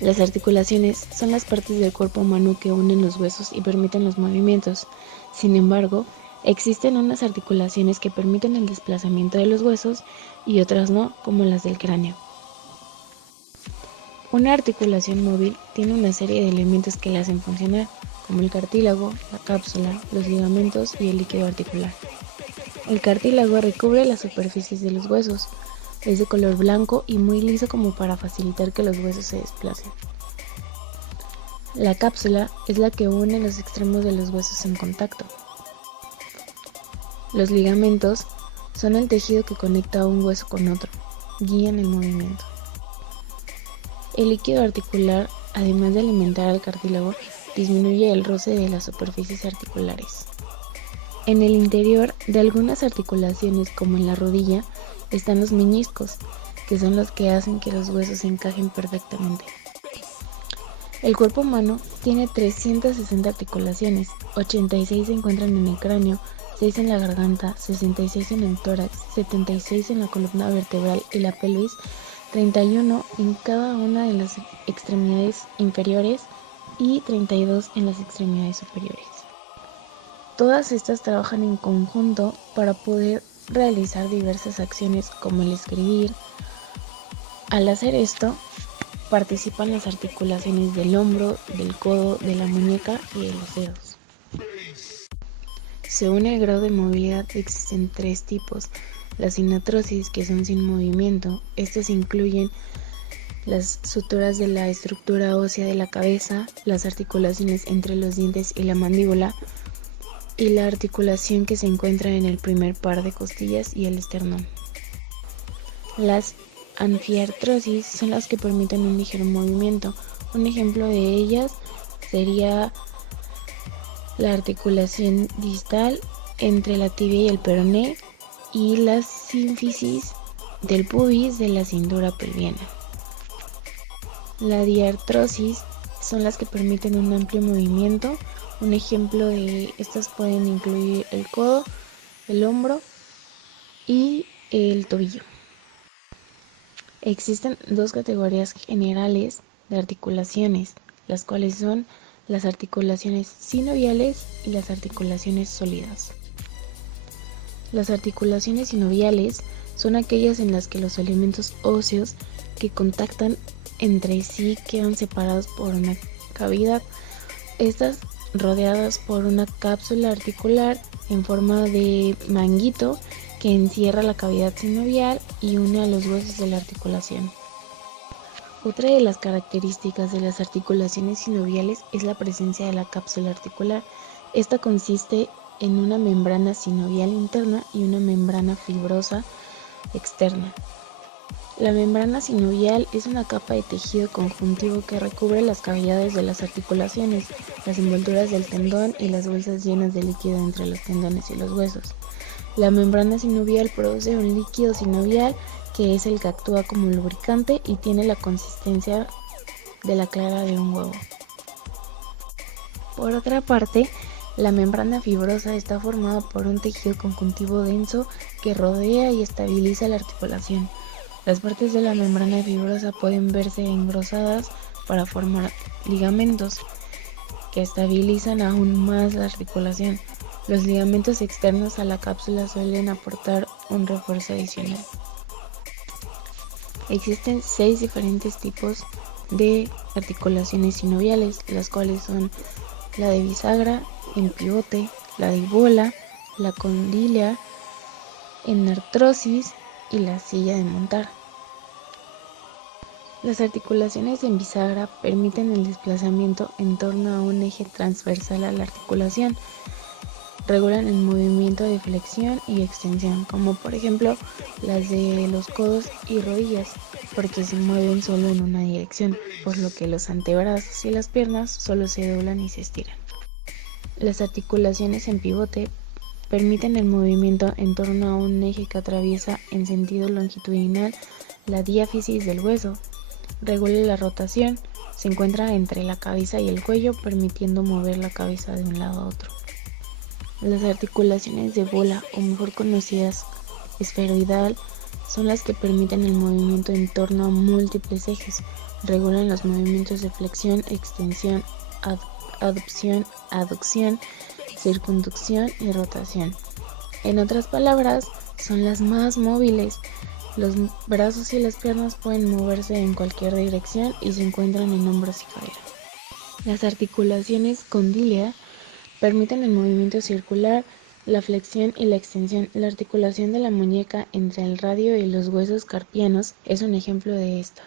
Las articulaciones son las partes del cuerpo humano que unen los huesos y permiten los movimientos. Sin embargo, existen unas articulaciones que permiten el desplazamiento de los huesos y otras no, como las del cráneo. Una articulación móvil tiene una serie de elementos que la hacen funcionar, como el cartílago, la cápsula, los ligamentos y el líquido articular. El cartílago recubre las superficies de los huesos. Es de color blanco y muy liso como para facilitar que los huesos se desplacen. La cápsula es la que une los extremos de los huesos en contacto. Los ligamentos son el tejido que conecta un hueso con otro, guían el movimiento. El líquido articular, además de alimentar al cartílago, disminuye el roce de las superficies articulares. En el interior de algunas articulaciones, como en la rodilla, están los meñiscos, que son los que hacen que los huesos se encajen perfectamente. El cuerpo humano tiene 360 articulaciones, 86 se encuentran en el cráneo, 6 en la garganta, 66 en el tórax, 76 en la columna vertebral y la pelvis, 31 en cada una de las extremidades inferiores y 32 en las extremidades superiores. Todas estas trabajan en conjunto para poder realizar diversas acciones como el escribir. Al hacer esto, participan las articulaciones del hombro, del codo, de la muñeca y de los dedos. Según el grado de movilidad existen 3 tipos. Las sinartrosis, que son sin movimiento. Estas incluyen las suturas de la estructura ósea de la cabeza, las articulaciones entre los dientes y la mandíbula, y la articulación que se encuentra en el primer par de costillas y el esternón. Las anfiartrosis son las que permiten un ligero movimiento. Un ejemplo de ellas sería la articulación distal entre la tibia y el peroné y la sínfisis del pubis de la cintura pelviana. La diartrosis son las que permiten un amplio movimiento. Un ejemplo de estas pueden incluir el codo, el hombro y el tobillo. Existen 2 categorías generales de articulaciones, las cuales son las articulaciones sinoviales y las articulaciones sólidas. Las articulaciones sinoviales son aquellas en las que los elementos óseos que contactan entre sí quedan separados por una cavidad. Estas rodeadas por una cápsula articular en forma de manguito que encierra la cavidad sinovial y une a los huesos de la articulación. Otra de las características de las articulaciones sinoviales es la presencia de la cápsula articular. Esta consiste en una membrana sinovial interna y una membrana fibrosa externa. La membrana sinovial es una capa de tejido conjuntivo que recubre las cavidades de las articulaciones, las envolturas del tendón y las bolsas llenas de líquido entre los tendones y los huesos. La membrana sinovial produce un líquido sinovial que es el que actúa como lubricante y tiene la consistencia de la clara de un huevo. Por otra parte, la membrana fibrosa está formada por un tejido conjuntivo denso que rodea y estabiliza la articulación. Las partes de la membrana fibrosa pueden verse engrosadas para formar ligamentos que estabilizan aún más la articulación. Los ligamentos externos a la cápsula suelen aportar un refuerzo adicional. Existen 6 diferentes tipos de articulaciones sinoviales, las cuales son la de bisagra, en pivote, la de bola, la condylea, en artrosis y la silla de montar. Las articulaciones en bisagra permiten el desplazamiento en torno a un eje transversal a la articulación. Regulan el movimiento de flexión y extensión, como por ejemplo las de los codos y rodillas, porque se mueven solo en una dirección, por lo que los antebrazos y las piernas solo se doblan y se estiran. Las articulaciones en pivote permiten el movimiento en torno a un eje que atraviesa en sentido longitudinal la diáfisis del hueso. Regula la rotación, se encuentra entre la cabeza y el cuello, permitiendo mover la cabeza de un lado a otro. Las articulaciones de bola, o mejor conocidas esferoidal, son las que permiten el movimiento en torno a múltiples ejes. regulan los movimientos de flexión, extensión, aducción, circunducción y rotación. En otras palabras, son las más móviles. Los brazos y las piernas pueden moverse en cualquier dirección y se encuentran en hombros y cadera. Las articulaciones condílea permiten el movimiento circular, la flexión y la extensión. La articulación de la muñeca entre el radio y los huesos carpianos es un ejemplo de esta.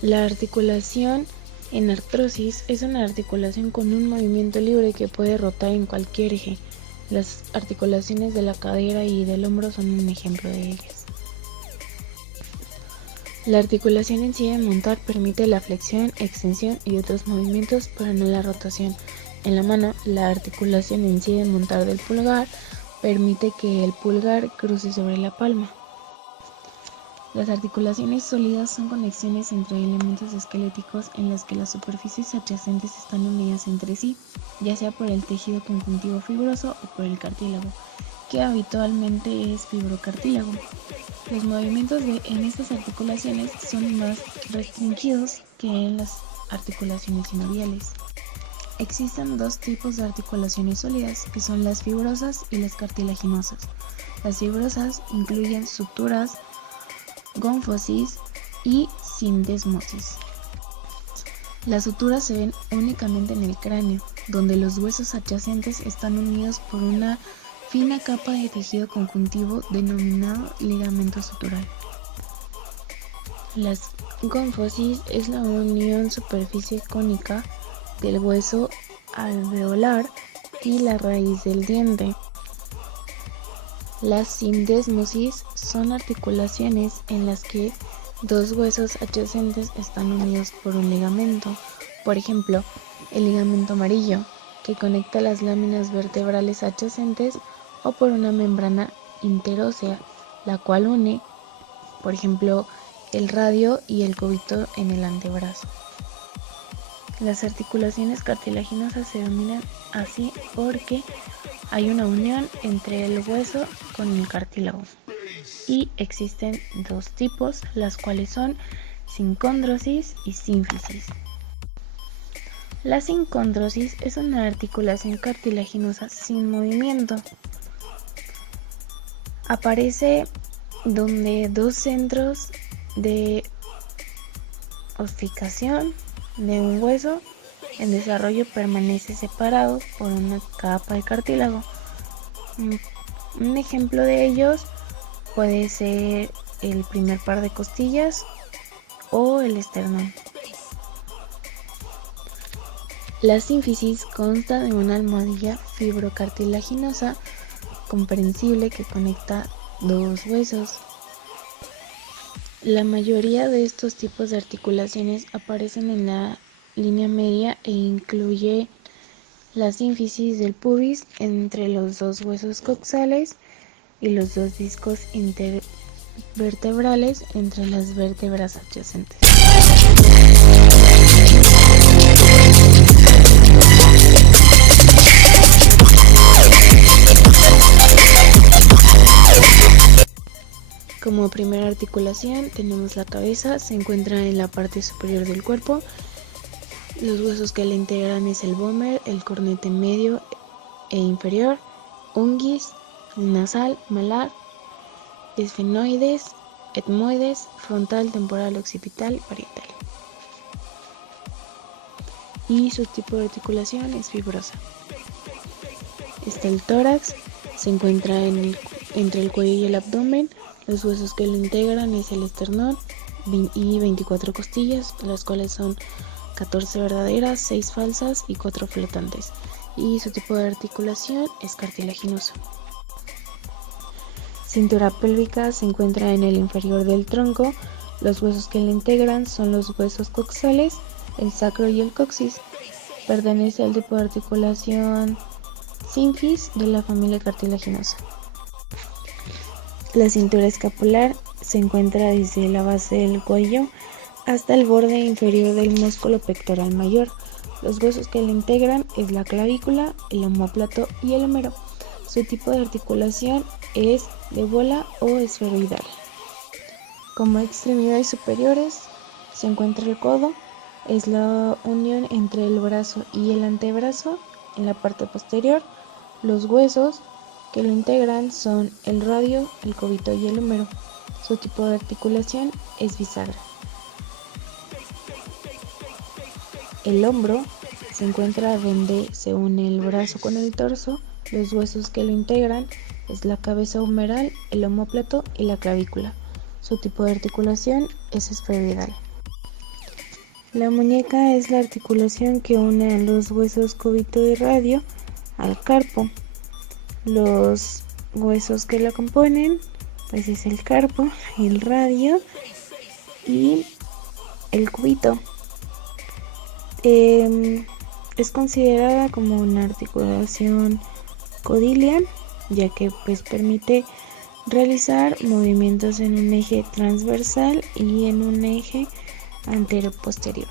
La articulación en artrosis es una articulación con un movimiento libre que puede rotar en cualquier eje. Las articulaciones de la cadera y del hombro son un ejemplo de ellas. La articulación en silla de montar permite la flexión, extensión y otros movimientos, pero no la rotación. En la mano, la articulación en silla de montar del pulgar permite que el pulgar cruce sobre la palma. Las articulaciones sólidas son conexiones entre elementos esqueléticos en las que las superficies adyacentes están unidas entre sí, ya sea por el tejido conjuntivo fibroso o por el cartílago, que habitualmente es fibrocartílago. Los movimientos en estas articulaciones son más restringidos que en las articulaciones sinoviales. Existen dos tipos de articulaciones sólidas, que son las fibrosas y las cartilaginosas. Las fibrosas incluyen suturas, gonfosis y sindesmosis. Las suturas se ven únicamente en el cráneo, donde los huesos adyacentes están unidos por una fina capa de tejido conjuntivo denominado ligamento sutural. Las gonfosis es la unión superficie cónica del hueso alveolar y la raíz del diente. Las sindesmosis son articulaciones en las que dos huesos adyacentes están unidos por un ligamento. Por ejemplo, el ligamento amarillo, que conecta las láminas vertebrales adyacentes, o por una membrana interósea, la cual une, por ejemplo, el radio y el cúbito en el antebrazo. Las articulaciones cartilaginosas se denominan así porque hay una unión entre el hueso con el cartílago. Y existen dos tipos, las cuales son sincondrosis y sínfisis. La sincondrosis es una articulación cartilaginosa sin movimiento. Aparece donde dos centros de ossificación de un hueso en desarrollo permanece separado por una capa de cartílago. Un ejemplo de ellos puede ser el primer par de costillas o el esternón. La sínfisis consta de una almohadilla fibrocartilaginosa comprensible que conecta dos huesos. La mayoría de estos tipos de articulaciones aparecen en la línea media e incluye la sínfisis del pubis entre los dos huesos coxales y los dos discos intervertebrales entre las vértebras adyacentes. Como primera articulación tenemos la cabeza, se encuentra en la parte superior del cuerpo. Los huesos que la integran es el vómer, el cornete medio e inferior, unguis, nasal, malar, esfenoides, etmoides, frontal, temporal, occipital y parietal. Y su tipo de articulación es fibrosa. Está el tórax, se encuentra entre el cuello y el abdomen. Los huesos que lo integran es el esternón y 24 costillas, las cuales son 14 verdaderas, 6 falsas y 4 flotantes. Y su tipo de articulación es cartilaginoso. Cintura pélvica se encuentra en el inferior del tronco. Los huesos que la integran son los huesos coxales, el sacro y el coxis. Pertenece al tipo de articulación sínfis de la familia cartilaginosa. La cintura escapular se encuentra desde la base del cuello hasta el borde inferior del músculo pectoral mayor. Los huesos que la integran es la clavícula, el omóplato y el húmero. Su tipo de articulación es de bola o esferoidal. Como extremidades superiores se encuentra el codo. Es la unión entre el brazo y el antebrazo en la parte posterior. Los huesos que lo integran son el radio, el cúbito y el húmero. Su tipo de articulación es bisagra. El hombro se encuentra donde se une el brazo con el torso. Los huesos que lo integran es la cabeza humeral, el omóplato y la clavícula. Su tipo de articulación es esferoidal. La muñeca es la articulación que une a los huesos cúbito y radio al carpo. Los huesos que la componen pues es el carpo, el radio y el cúbito. Es considerada como una articulación codilea, ya que pues permite realizar movimientos en un eje transversal y en un eje antero-posterior.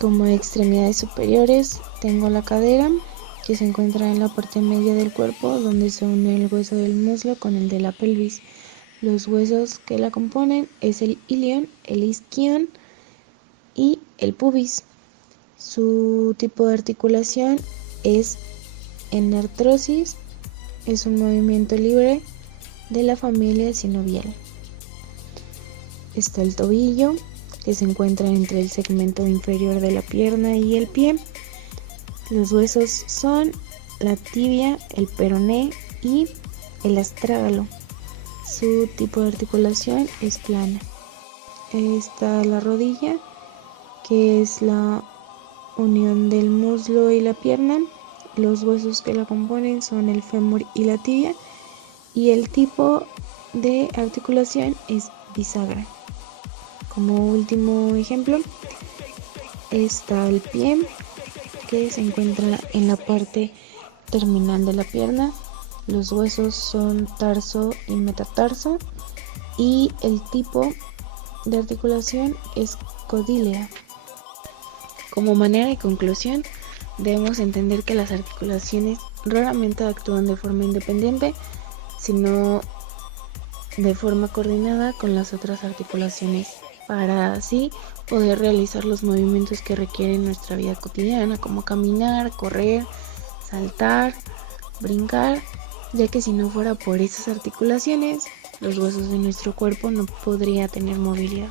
Como extremidades superiores tengo la cadera, que se encuentra en la parte media del cuerpo, donde se une el hueso del muslo con el de la pelvis. Los huesos que la componen es el ilion, el isquion y el pubis. Su tipo de articulación es en artrosis, es un movimiento libre de la familia sinovial. Está el tobillo, que se encuentra entre el segmento inferior de la pierna y el pie. Los huesos son la tibia, el peroné y el astrágalo. Su tipo de articulación es plana. Está la rodilla, que es la unión del muslo y la pierna. Los huesos que la componen son el fémur y la tibia, y el tipo de articulación es bisagra. Como último ejemplo está el pie, que se encuentra en la parte terminal de la pierna. Los huesos son tarso y metatarso, y el tipo de articulación es codilea. Como manera de conclusión, debemos entender que las articulaciones raramente actúan de forma independiente, sino de forma coordinada con las otras articulaciones, para así poder realizar los movimientos que requieren nuestra vida cotidiana, como caminar, correr, saltar, brincar, ya que si no fuera por esas articulaciones, los huesos de nuestro cuerpo no podría tener movilidad.